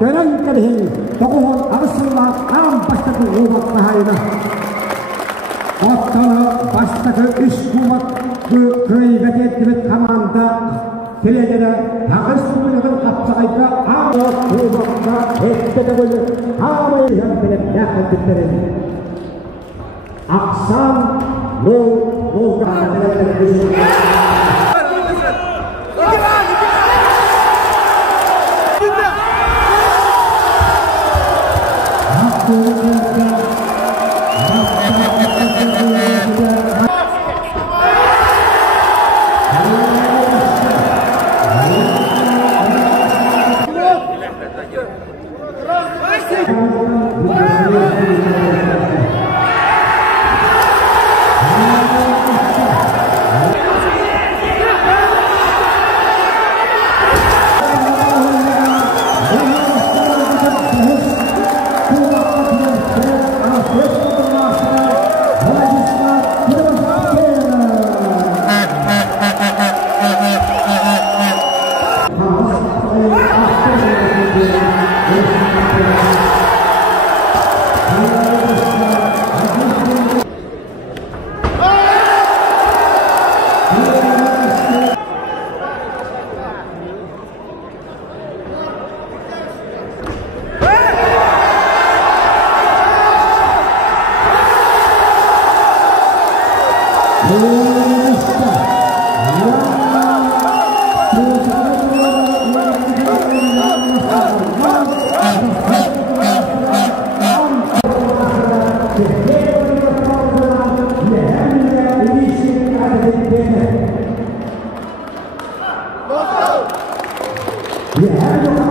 Terangkalihin tokohon arsulla ampastako luvat vähäinä. Ottana vastako iskuvat köivätettimet kamanta. Kelekene haqistuminen kapsakaita aavot luvatka ettetävölle haavoihan pelep jähkättitteren. Aksan luukaan telekene Yeah.